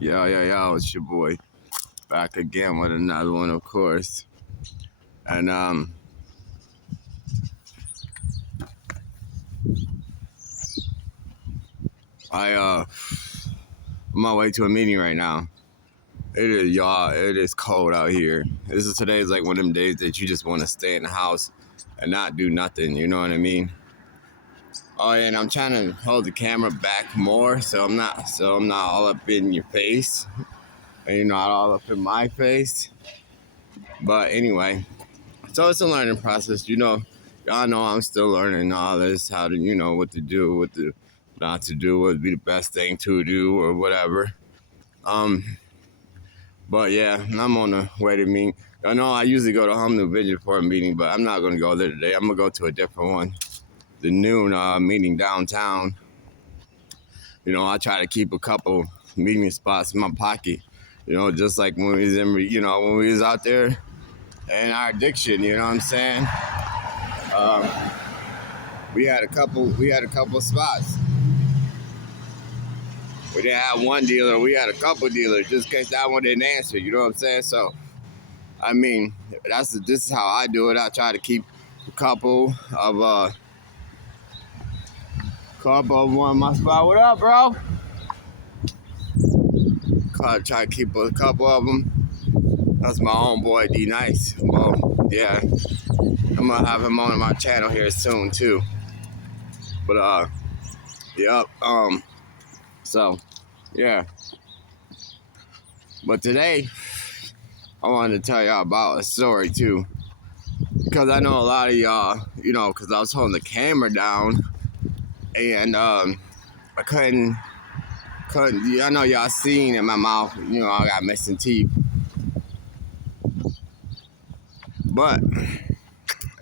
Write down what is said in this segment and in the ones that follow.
Yo, it's your boy back again with another one, of course. And I'm on my way to a meeting right now. It is, y'all, it is cold out here. Today is like one of them days that you just want to stay in the house and not do nothing, you know what I mean? Oh, yeah, and I'm trying to hold the camera back more so I'm not all up in your face. And you're not all up in my face. But anyway, so it's a learning process, y'all know I'm still learning all this, how to, what to do, what to not to do, what would be the best thing to do or whatever. But yeah, I'm on the way to meet. I know I usually go to Home New Vision for a meeting, but I'm not going to go there today. I'm going to go to a different one, the noon meeting downtown. I try to keep a couple meeting spots in my pocket, just like when we was out there in our addiction, you know what I'm saying? We had a couple spots. We didn't have one dealer, we had a couple dealers just in case that one didn't answer, you know what I'm saying? So, I mean, this is how I do it. I try to keep a couple of one in my spot. What up, bro? Try to keep a couple of them. That's my homeboy, D Nice. Well, yeah, I'm gonna have him on my channel here soon too. But yep. So, yeah. But today, I wanted to tell y'all about a story too, because I know a lot of y'all, because I was holding the camera down, and I couldn't. I know y'all seen in my mouth, I got missing teeth. But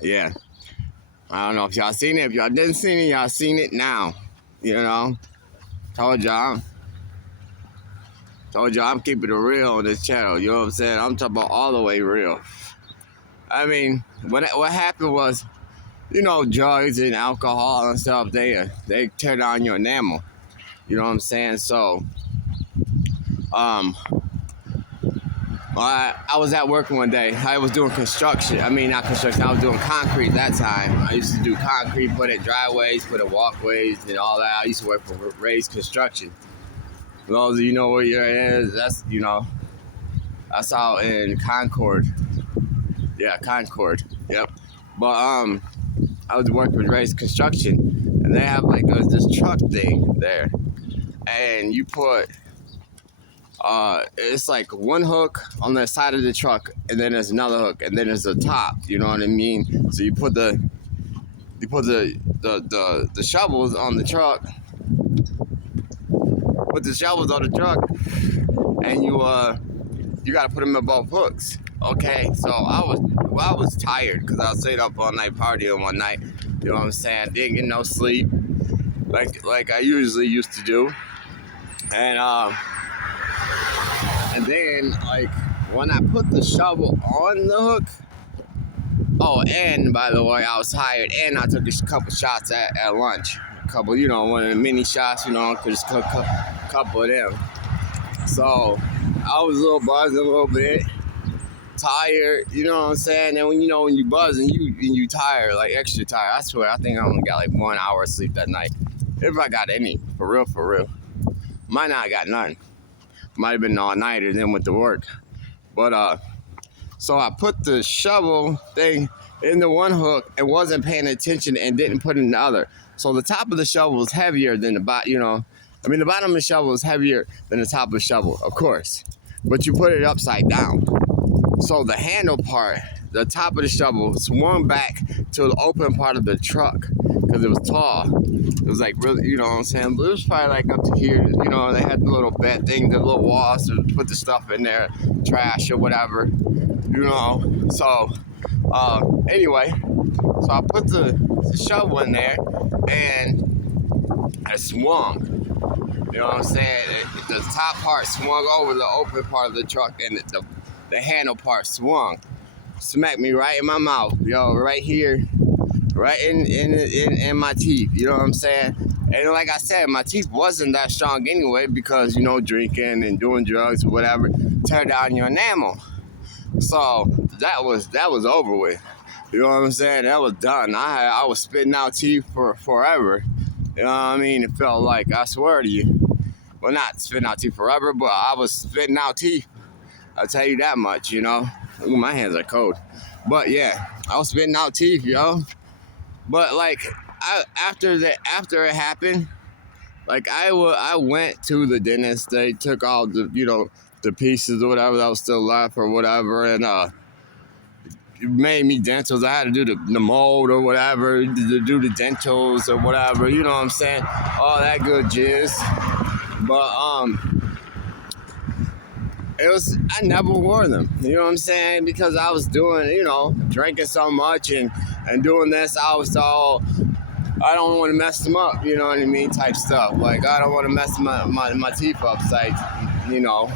yeah, I don't know if y'all seen it. If y'all didn't see it, y'all seen it now. Told y'all I'm keeping it real on this channel. You know what I'm saying? I'm talking about all the way real. I mean, what happened was, drugs and alcohol and stuff, they tear down your enamel. You know what I'm saying? So, I was at work one day. I was doing construction. I mean, not construction. I was doing concrete that time. I used to do concrete, put in driveways, put in walkways, and all that. I used to work for Ray's Construction. For those of you know where you're in, that's out in Concord. Yeah, Concord. Yep. But I was working with Ray's Construction, and they have like this truck thing there, and you put it's like one hook on the side of the truck, and then there's another hook, and then there's a top. You know what I mean? So you put the shovels on the truck. Put the shovels on the truck, and you got to put them in both hooks. Okay, so I was tired because I stayed up all night partying one night. You know what I'm saying? Didn't get no sleep, like I usually used to do, and then, like, when I put the shovel on the hook, oh, and by the way, I was tired, and I took a couple shots at lunch. A couple, one of the mini shots, just a couple of them. So, I was a little buzzing a little bit, tired, you know what I'm saying? And when you buzz and you tired, like extra tired, I swear, I think I only got like 1 hour of sleep that night. If I got any, for real. Might not got none. Might have been all night and then went to work. But so I put the shovel thing in the one hook and wasn't paying attention and didn't put it in the other. So the top of the shovel is heavier than the bottom, the bottom of the shovel is heavier than the top of the shovel, of course. But you put it upside down. So the handle part, the top of the shovel, swung back to the open part of the truck because it was tall. It was like really, you know what I'm saying? But it was probably like up to here. They had the little bed thing, the little walls to put the stuff in there, trash or whatever. So anyway, so I put the shovel in there and it swung. You know what I'm saying? The top part swung over the open part of the truck, and the handle part swung. Smacked me right in my mouth, right here, right in my teeth. You know what I'm saying? And like I said, my teeth wasn't that strong anyway because, you know, drinking and doing drugs or whatever tear down your enamel. So that was over with. You know what I'm saying? That was done. I was spitting out teeth for forever. You know what I mean? It felt like, I swear to you. Well, not spitting out teeth forever, but I was spitting out teeth. I'll tell you that much, you know. Ooh, my hands are cold. But yeah, I was spitting out teeth, yo. But like, after it happened, like I went to the dentist. They took all the, you know, the pieces or whatever that was still left or whatever, and made me dentals. I had to do the mold or whatever, to do the dentals or whatever. You know what I'm saying? All that good jizz. But I never wore them. You know what I'm saying? Because I was doing, you know, drinking so much and doing this. I was all, I don't want to mess them up. You know what I mean? Type stuff. Like, I don't want to mess my teeth up. Like, you know.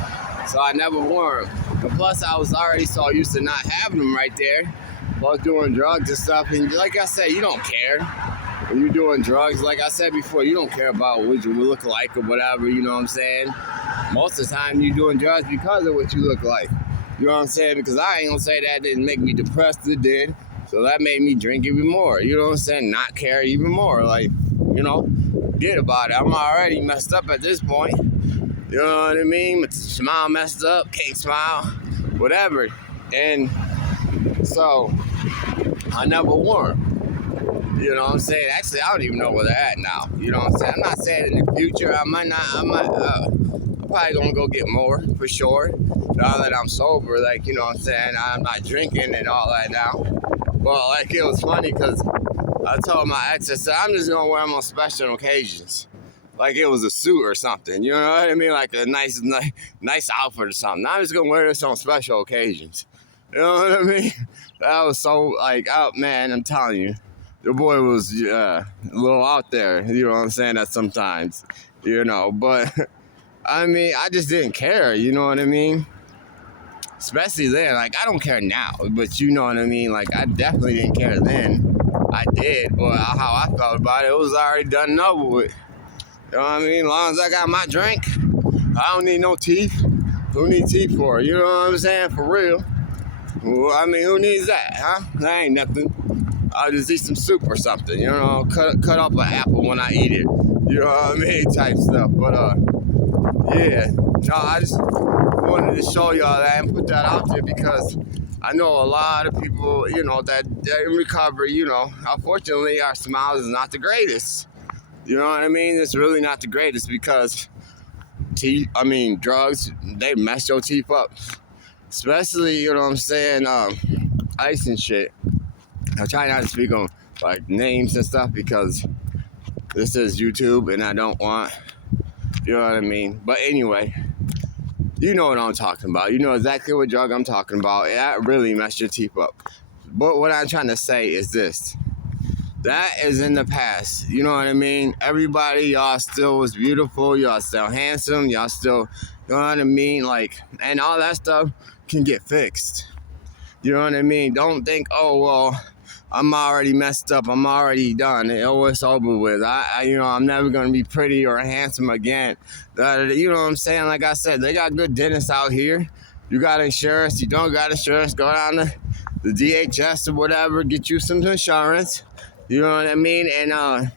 So I never wore them. But plus, I was already so used to not having them right there. Plus doing drugs and stuff. And like I said, you don't care. When you're doing drugs, like I said before, you don't care about what you look like or whatever, you know what I'm saying? Most of the time, you're doing drugs because of what you look like. You know what I'm saying? Because I ain't gonna say that didn't make me depressed, it did. So that made me drink even more. You know what I'm saying? Not care even more. Like, you know, forget about it. I'm already messed up at this point. You know what I mean? My smile messed up, can't smile, whatever. And so, I never wore them. You know what I'm saying? Actually, I don't even know where they're at now. You know what I'm saying? I'm not saying in the future I'm probably gonna go get more for sure. Now that I'm sober, like, you know what I'm saying? I'm not drinking and all that now. But like, it was funny because I told my ex, I said, I'm just gonna wear them on special occasions. Like it was a suit or something. You know what I mean? Like a nice outfit or something. I'm just gonna wear this on special occasions. You know what I mean? That was so like, oh man, I'm telling you. The boy was a little out there, you know what I'm saying, that sometimes, you know, but, I mean, I just didn't care, you know what I mean? Especially then, like, I don't care now, but you know what I mean, like, I definitely didn't care then. I did, but how I felt about it was already done and over with. You know what I mean? As long as I got my drink, I don't need no teeth. Who needs teeth for? You know what I'm saying? For real. Well, I mean, who needs that, huh? That ain't nothing. I'll just eat some soup or something, you know, cut off an apple when I eat it, you know what I mean, type stuff, but, yeah, no, I just wanted to show y'all that and put that out there because I know a lot of people, you know, that in recovery, you know, unfortunately, our smiles is not the greatest, you know what I mean, it's really not the greatest because drugs, they mess your teeth up, especially, you know what I'm saying, ice and shit. I try not to speak on like names and stuff because this is YouTube and I don't want, you know what I mean? But anyway, you know what I'm talking about. You know exactly what drug I'm talking about. That really messed your teeth up. But what I'm trying to say is this. That is in the past. You know what I mean? Everybody, y'all still was beautiful. Y'all still handsome. Y'all still, you know what I mean? Like, and all that stuff can get fixed. You know what I mean? Don't think, oh, well, I'm already messed up. I'm already done. It's over with. I'm never going to be pretty or handsome again. You know what I'm saying? Like I said, they got good dentists out here. You got insurance. You don't got insurance. Go down to the DHS or whatever. Get you some insurance. You know what I mean? And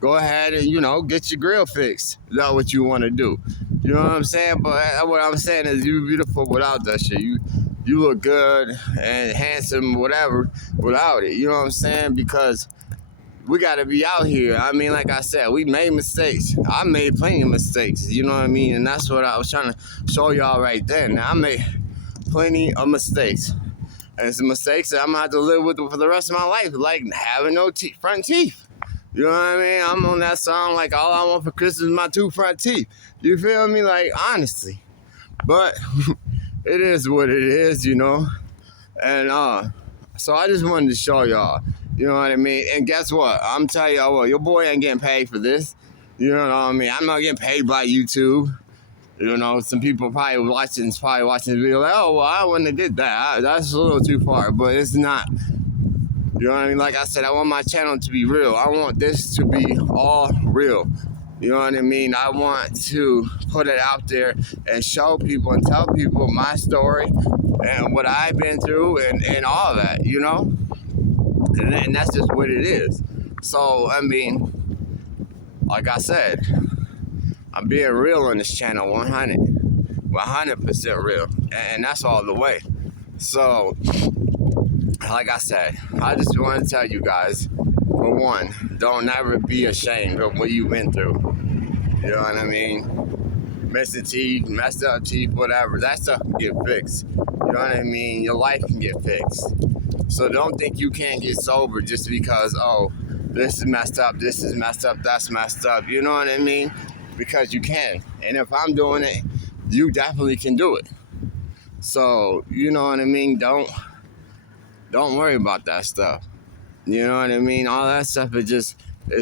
go ahead and, you know, get your grill fixed. Is that what you want to do? You know what I'm saying? But what I'm saying is you're beautiful without that shit. You look good and handsome, whatever, without it. You know what I'm saying? Because we got to be out here. I mean, like I said, we made mistakes. I made plenty of mistakes. You know what I mean? And that's what I was trying to show y'all right then. I made plenty of mistakes. And some mistakes that I'm going to have to live with for the rest of my life. Like having no front teeth. You know what I mean? I'm on that song like all I want for Christmas is my 2 front teeth. You feel me? Like, honestly. But it is what it is, you know. And so I just wanted to show y'all. You know what I mean? And guess what? I'm telling y'all what, your boy ain't getting paid for this. You know what I mean? I'm not getting paid by YouTube. You know, some people probably watching the video like, oh, well, I wouldn't have did that. That's a little too far. But it's not You know what I mean? Like I said, I want my channel to be real. I want this to be all real. You know what I mean? I want to put it out there and show people and tell people my story and what I've been through and all that, you know? And that's just what it is. So, I mean, like I said, I'm being real on this channel, 100% real. And that's all the way. So, like I said, I just want to tell you guys, for one, don't ever be ashamed of what you've been through. You know what I mean? Missing teeth, messed up teeth, whatever. That stuff can get fixed. You know what I mean? Your life can get fixed. So don't think you can't get sober just because, oh, this is messed up, that's messed up. You know what I mean? Because you can. And if I'm doing it, you definitely can do it. So, you know what I mean? Don't worry about that stuff. You know what I mean? All that stuff is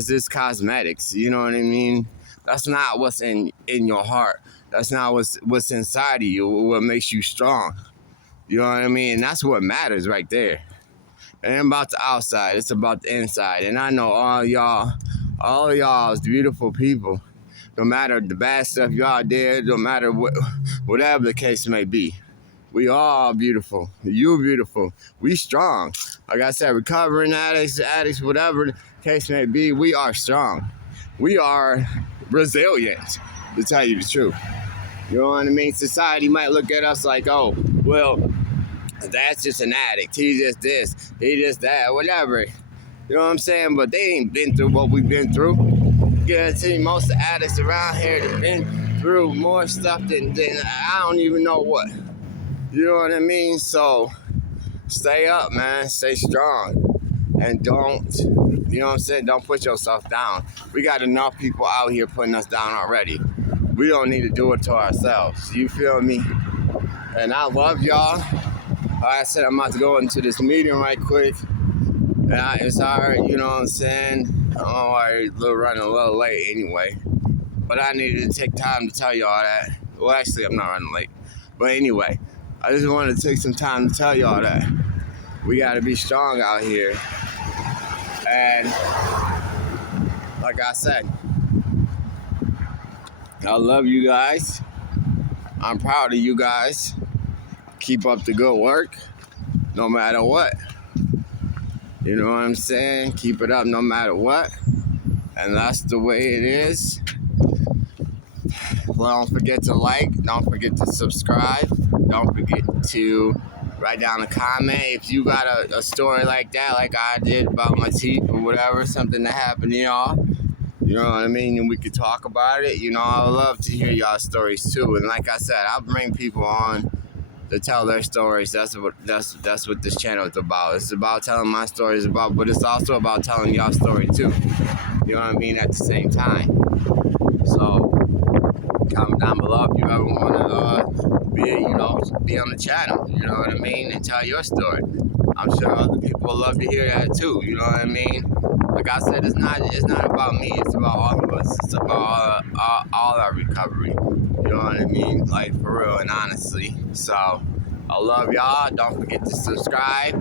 just cosmetics. You know what I mean? That's not what's in your heart. That's not what's inside of you, what makes you strong. You know what I mean? And that's what matters right there. It ain't about the outside, it's about the inside. And I know all y'all is beautiful people. No matter the bad stuff y'all did, no matter whatever the case may be. We all beautiful. You beautiful. We strong. Like I said, recovering addicts, whatever the case may be, we are strong. We are resilient, to tell you the truth. You know what I mean? Society might look at us like, oh, well, that's just an addict. He just this, he just that, whatever. You know what I'm saying? But they ain't been through what we've been through. Guarantee most of the addicts around here have been through more stuff than I don't even know what. You know what I mean? So stay up, man. Stay strong. And don't, you know what I'm saying? Don't put yourself down. We got enough people out here putting us down already. We don't need to do it to ourselves. You feel me? And I love y'all. Like I said, I'm about to go into this meeting right quick. And it's alright, you know what I'm saying? I'm already running a little late anyway. But I needed to take time to tell y'all that. Well, actually, I'm not running late. But anyway, I just wanted to take some time to tell y'all that. We got to be strong out here. And like I said, I love you guys. I'm proud of you guys. Keep up the good work, no matter what. You know what I'm saying? Keep it up no matter what. And that's the way it is. Well, don't forget to like. Don't forget to subscribe. Don't forget to write down a comment. If you got a story like that, like I did about my teeth or whatever, something that happened to y'all, you know what I mean? And we could talk about it. You know, I would love to hear y'all stories too. And like I said, I'll bring people on to tell their stories. That's what this channel is about. It's about telling my stories but it's also about telling y'all story too. You know what I mean? At the same time. So comment down below if you ever want to be on the channel. You know what I mean? And tell your story. I'm sure other people would love to hear that too. You know what I mean? Like I said, it's not about me. It's about all of us. It's about all our recovery. You know what I mean? Like, for real and honestly. So, I love y'all. Don't forget to subscribe.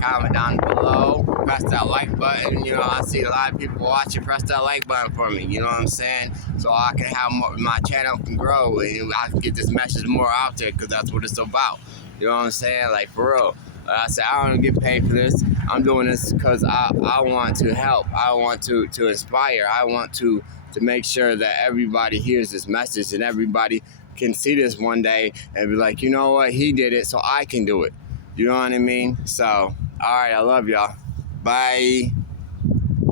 Comment down below. Press that like button. You know, I see a lot of people watching. Press that like button for me. You know what I'm saying? So I can have my channel can grow and I can get this message more out there because that's what it's about. You know what I'm saying? Like, for real. Like I said, I don't get paid for this. I'm doing this because I want to help. I want to inspire. I want to make sure that everybody hears this message and everybody can see this one day and be like, you know what, he did it, so I can do it. You know what I mean? So, all right, I love y'all. Bye.